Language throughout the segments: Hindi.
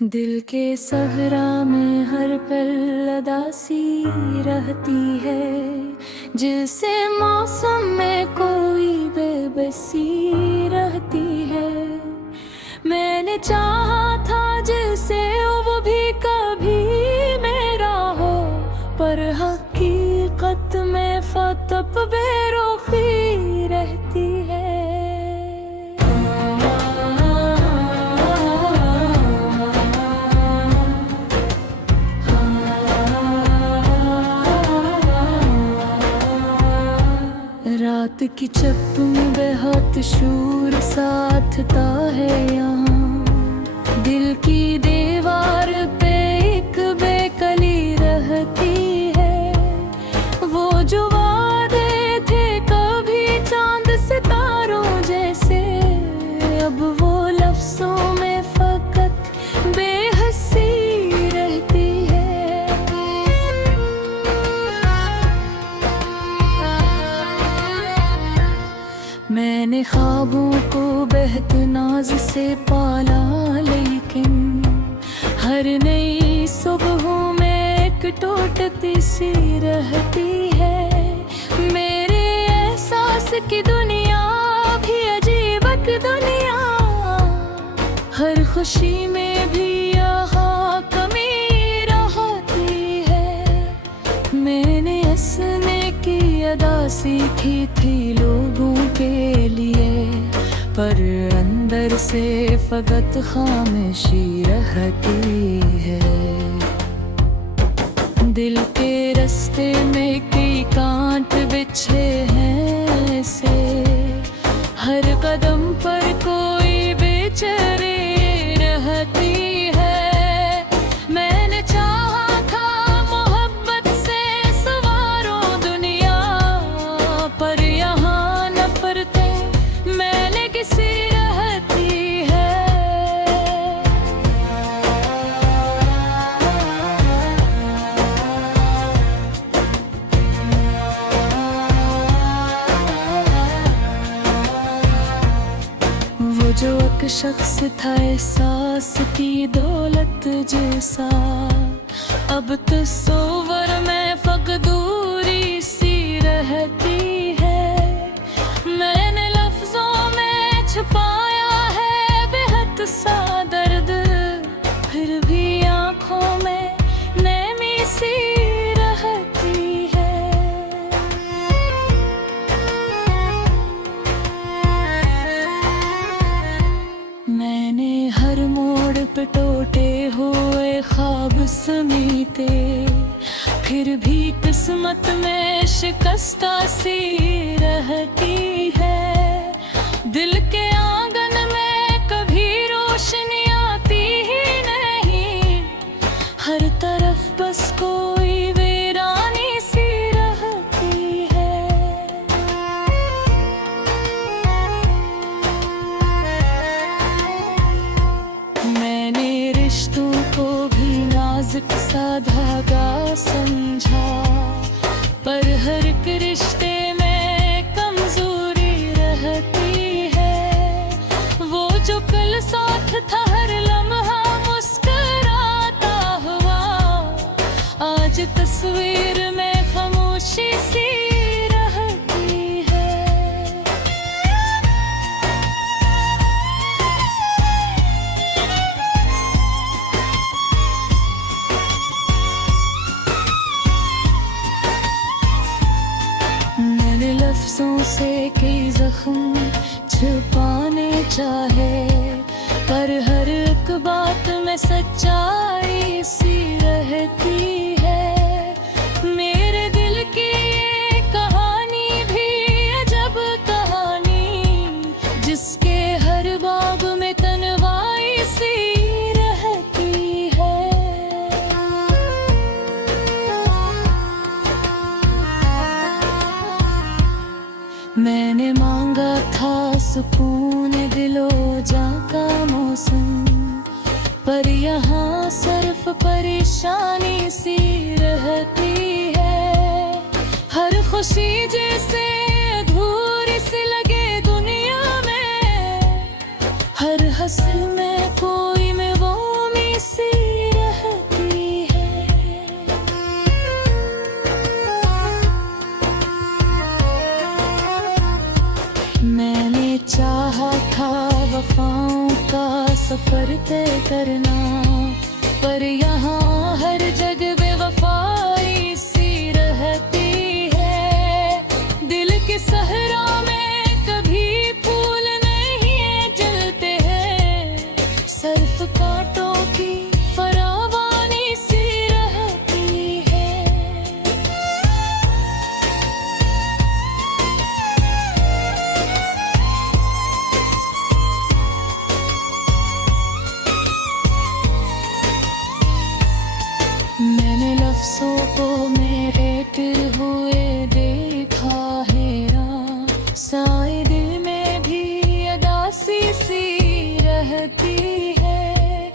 दिल के सहरा में हर पल अदासी रहती है, जिसे मौसम में कोई बेबसी रहती है। मैंने चाहा था जिसे वो भी कभी मेरा हो, पर हकीकत में फतप बेरुखी रहती है। रात की चप्पू बहुत शूर साथता है यहाँ, दिल की दीवार पे एक बेकली रहती है। वो जो वादे थे कभी चांद सितारों जैसे, अब वो लफ्जों में फकत बेहसी रहती है। मैंने ख्वाबों को बेहद नाज से पाला, लेकिन हर नई सुबहों में एक टूटती सी रहती है। मेरे एहसास की दुनिया भी अजीब दुनिया, हर खुशी में भी यहाँ कमी रहती है। मैंने हंसने की अदा सीखी थी लोगों के लिए, पर अंदर से फकत खामोशी रहती है। दिल के रास्ते में कई कांट बिछे हैं ऐसे, हर कदम पर कोई बेचैनी रहती है। मैंने चाहा था मोहब्बत से सवारो दुनिया, पर यहाँ नफरतें मैंने किसी रहती है। वो जो एक शख्स था एहसास की दौलत जैसा, अब तस्वर में फकदूरी सी रहती है। मैंने लफ्जों में छुपाया है बेहद सा दर्द, फिर भी आंखों में नैमी सी रहती है। मैंने हर मोड़ पे टूटे हुए ख्वाब समीते, फिर भी किस्मत में शिकस्ता सी रहती है। दिल के आंगन में कभी रोशनी आती ही नहीं, हर तरफ बस कोई वीरानी सी रहती है। मैंने रिश्तों को भी नाजुक सा धागा समझा, पर हर एक रिश्ते में कमजोरी रहती है। वो जो कल साथ था हर लम्हा मुस्कुराता हुआ, आज तस्वीर में खामोशी सी रहती है। मैंने लफ्जों से कई जख्म छुपाने चाहे, पर हर एक बात में सच्चाई सी रहती है। मेरे दिल की ये कहानी भी अजब कहानी, जिसके हर बाब में तन्वाई सी रहती है। मैंने मांगा था सुकून दिलो जा का मौसम, पर यहाँ सिर्फ परेशानी सी रहती है। हर खुशी जैसे अधूरी सी लगे दुनिया में, हर हंसी में कोई में वो मिस करना, पर यहाँ हर जगह बेवफाई सी रहती है। दिल के सहरा में कभी फूल नहीं जलते हैं, सर्फ कांटों की फरावानी सी रहती है। मैंने लफ्ज़ों को मेरे हुए देखा है, साए दिल में भी अदासी सी रहती है।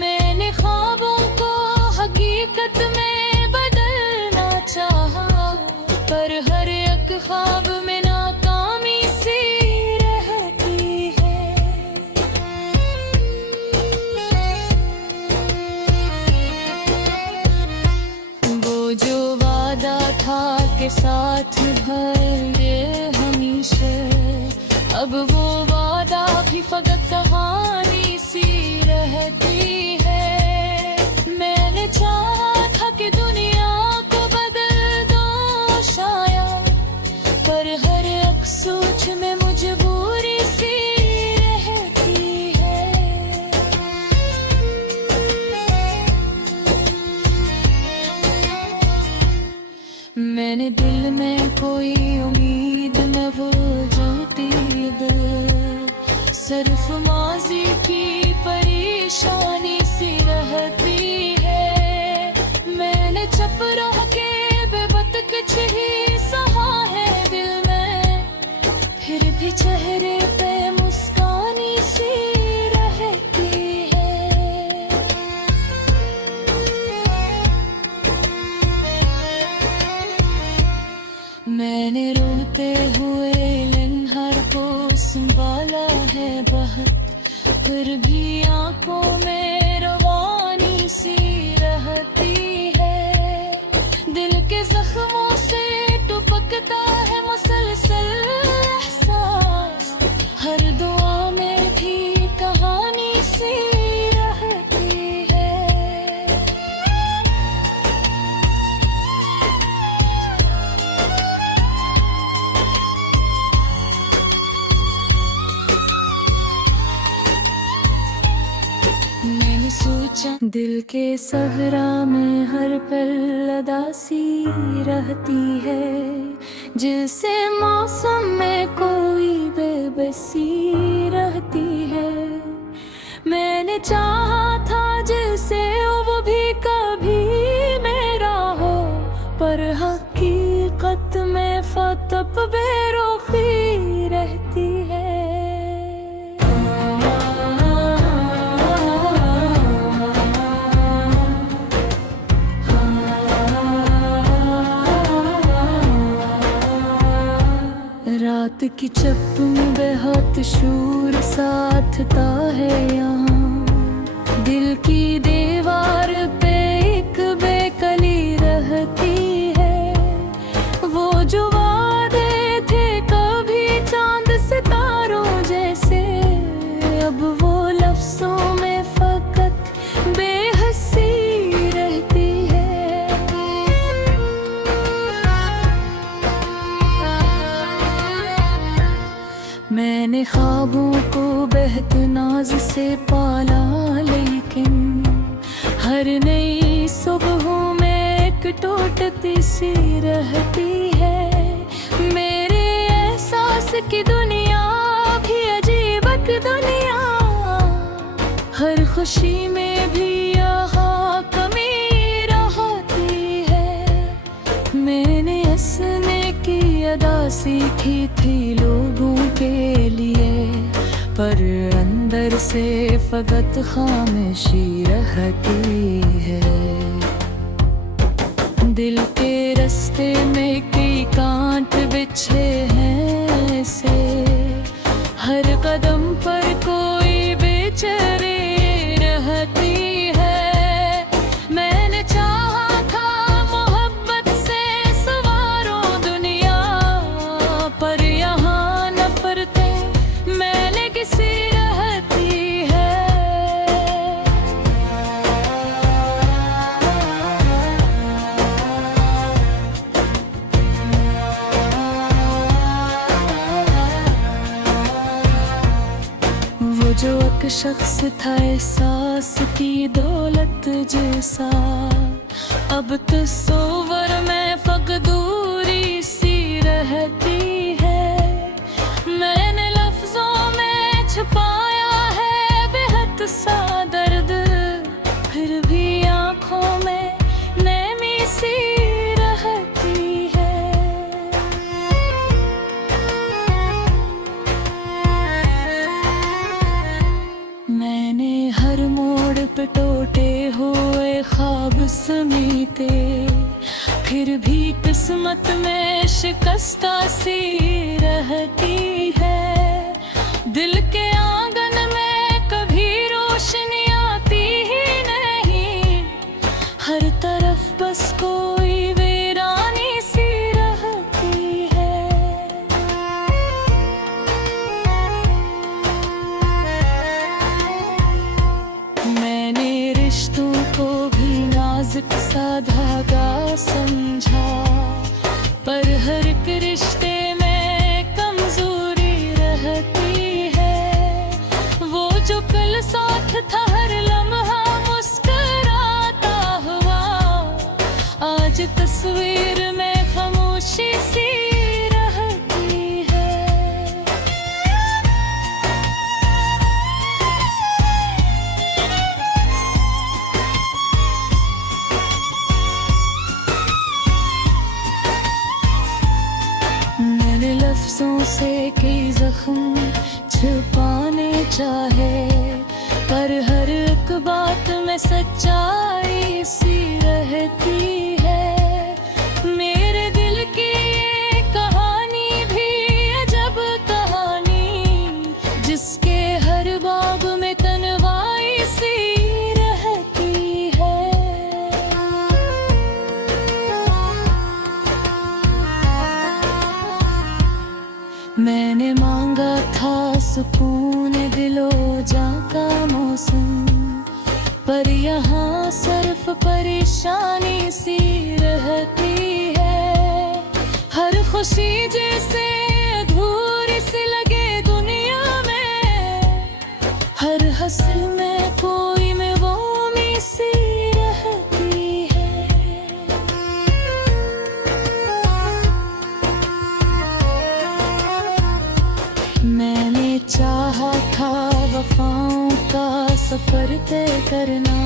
मैंने ख्वाबों को हकीकत में बदलना चाहा, पर हर एक ख्वाब में नाकामी सी रहती है। वो जो वादा था के साथ भरे हमेशा, अब वो वादा भी फकत कहानी सी रहती है। मैंने चाहा था कि दुनिया को बदल दो शायद, पर हर एक सोच में मजबूरी सी रहती है। मैंने दिल में कोई उम्मीद न वो जाती दिल, सिर्फ माजी की परेशानी सी रहती है। मैंने चुप रह के बेबत कुछ ही सहा है दिल में, फिर भी चेहरे पे मुस्कानी सी रहती है। मैंने रोते हुए लम्हार को संभाला है बहुत, फिर भी आंखों में रवानी सी रहती है। दिल के जख्मों से टपकता है मुसलसल एहसास, हर दुआ में भी कहानी सी रहती है। मैंने सोचा दिल के सहरा में हर पल अदासी रहती है, जिसे मौसम में कोई बेबसी रहती है। मैंने चाहा था जिसे वो भी कभी मेरा हो, पर हकीकत में फतप बेरुखी रहती है। रात की चप्पू बेहद शूर साथता है यहाँ, दिल की दीवार पे एक बेकली रहती है। वो जो वादे थे कभी चांद सितारों जैसे, अब वो लफ्जों में फकत बेहसी रहती है। मैंने ख्वाबों को बेहद नाज से पाला, लेकिन हर नई सुबहों में एक टूटती सी रहती है। मेरे एहसास की दुनिया भी अजीब दुनिया, हर खुशी में भी यहाँ कमी रहती है। मैंने हंसने की अदा सीखी थी लोगों के लिए, पर अंदर से फकत खामोशी रहती है। दिल के रास्ते में कई कांट बिछे हैं ऐसे, हर कदम पर कोई बेचैनी रहती है। मैंने चाहा था मोहब्बत से सवारो दुनिया, पर यहाँ नफरतें मैंने किसी रहती है। शख्स था एहसास की दौलत जैसा, अब तस्वर में फकदूरी सी रहती है। मैंने लफ्जों में छुपाया है बेहद सा दर्द, फिर भी आंखों में नैमी सी रहती है। मैंने हर मोड़ पे टूटे हुए ख्वाब समेटे, फिर भी किस्मत में शिकस्ता सी रहती है। दिल के आंगन में कभी रोशनी आती ही नहीं, हर तरफ बस कोई वीरानी सी रहती है। मैंने रिश्तों को भी नाजुक सा धागा समझा, पर हर एक रिश्ते में कमजोरी रहती है। वो जो कल साथ था हर लम्हा मुस्कुराता हुआ, आज तस्वीर में खामोशी सी रहती है। मैंने लफ्जों से कई जख्म छुपाने चाहे, पर हर एक बात में सच्चाई सी रहती है। मेरे दिल की ये कहानी भी अजब कहानी, जिसके हर बाब में तन्वाई सी रहती है। मैंने मांगा था सुकून दिलो जा का मौसम, पर यहाँ सिर्फ परेशानी सी रहती है। हर खुशी जैसे अधूरी सी लगे दुनिया में, हर हंसी में कोई महरूमी सी रहती है। मैंने चाहा था वफाओं का सफर तय करना,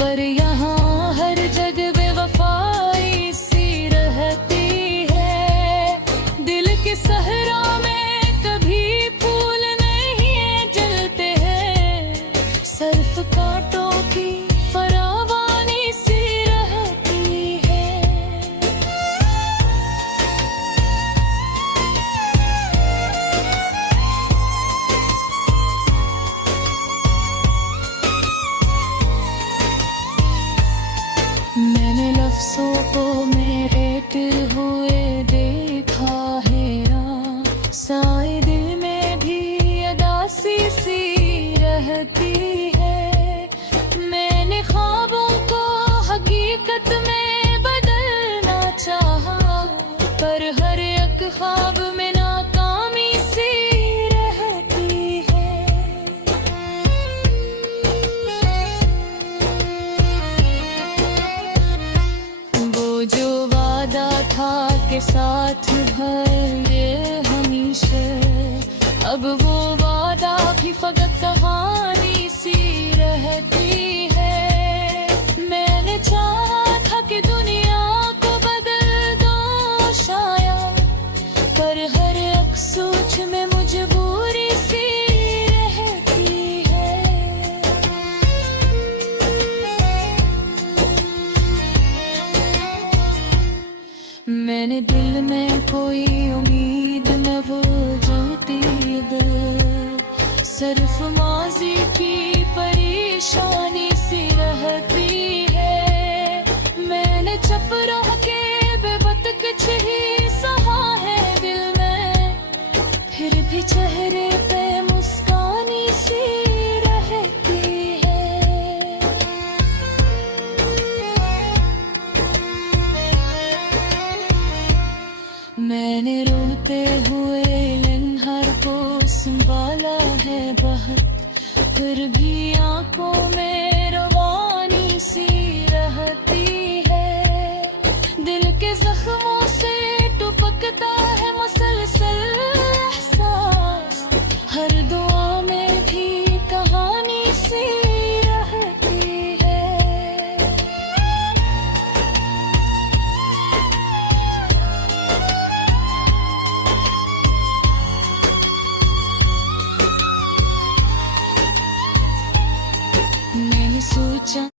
पर यहाँ हर जगह बेवफाई सी रहती है। दिल के सहरा में कभी फूल नहीं जलते हैं, सिर्फ कांटों की फरावानी सी रहती है। मैंने लफ्जों को मेरे हुए देखा है, साए दिल में भी अदासी सी रहती है। मैंने ख्वाबों को हकीकत में बदलना चाहा, पर हर एक ख्वाब में नाकामी सी रहती है। वो जो वादा था के साथ भरे हमेशा, अब वो वादा भी फकत कहानी सी रहती है। मैंने चाहा था कि दुनिया को बदल दो शायद, पर हर एक सोच में मजबूरी सी रहती है। मैंने दिल में कोई उम्मीद न वो जो तेरे दिल सिर्फ